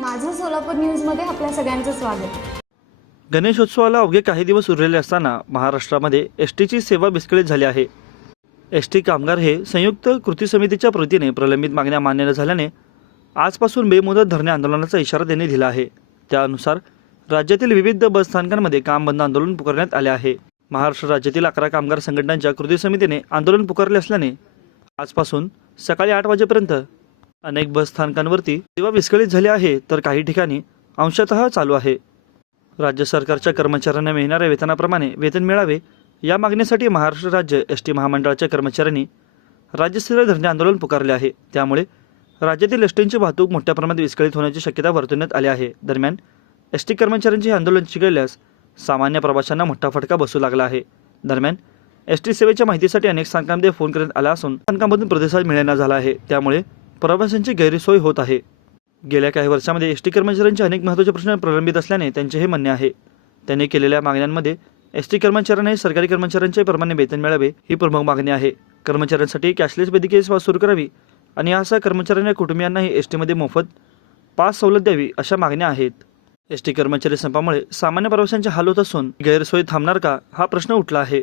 सोलापूर न्यूजमध्ये आपल्या सगळ्यांचं स्वागत. गणेशोत्सवाला अवघे काही दिवस उरलेले असताना महाराष्ट्रामध्ये एस टीची सेवा विस्कळीत झाली आहे. एस टी कामगार हे संयुक्त कृती समितीच्या प्रतीने प्रलंबित मागण्या मान्य न झाल्याने आजपासून बेमुदत धरणे आंदोलनाचा इशारा त्यांनी दिला आहे. त्यानुसार राज्यातील विविध बसस्थानकांमध्ये काम बंद आंदोलन पुकारण्यात आले आहे. महाराष्ट्र राज्यातील अकरा कामगार संघटनांच्या कृती समितीने आंदोलन पुकारले असल्याने आजपासून सकाळी आठ वाजेपर्यंत अनेक बसस्थानकांवरती सेवा विस्कळीत झाली आहे तर काही ठिकाणी अंशतः चालू आहे. राज्य सरकारच्या कर्मचाऱ्यांना मिळणाऱ्या वेतनाप्रमाणे वेतन मिळावे या मागणीसाठी महाराष्ट्र राज्य एस टी महामंडळाच्या कर्मचाऱ्यांनी राज्यस्तरीय धरणे आंदोलन पुकारले आहे. त्यामुळे राज्यातील एस टींची वाहतूक मोठ्या प्रमाणात विस्कळीत होण्याची शक्यता वर्तवण्यात आली आहे. दरम्यान एस टी कर्मचाऱ्यांचे हे आंदोलन चिघळल्यास सामान्य प्रवाशांना मोठा फटका बसू लागला आहे. दरम्यान एस टी सेवेच्या माहितीसाठी अनेक स्थानकांमध्ये फोन करण्यात आला असून स्थानकामधून प्रतिसाद मिळेना झाला आहे. त्यामुळे प्रवाशांची गैरसोय होत आहे. गेल्या काही वर्षामध्ये एस टी कर्मचाऱ्यांचे अनेक महत्त्वाचे प्रश्न प्रलंबित असल्याने त्यांचे हे म्हणणे आहे. त्यांनी केलेल्या मागण्यांमध्ये एस टी कर्मचाऱ्यांना सरकारी कर्मचाऱ्यांचे प्रमाणे वेतन मिळावे ही प्रमुख मागणी आहे. कर्मचाऱ्यांसाठी कॅशलेस वैद्यकीय सेवा सुरू करावी आणि असा कर्मचाऱ्यांच्या कुटुंबियांनाही एस टीमध्ये मोफत पास सवलत द्यावी अशा मागण्या आहेत. एस टी कर्मचारी संपामुळे सामान्य प्रवाशांचे हाल होत असून गैरसोय थांबणार का हा प्रश्न उठला आहे.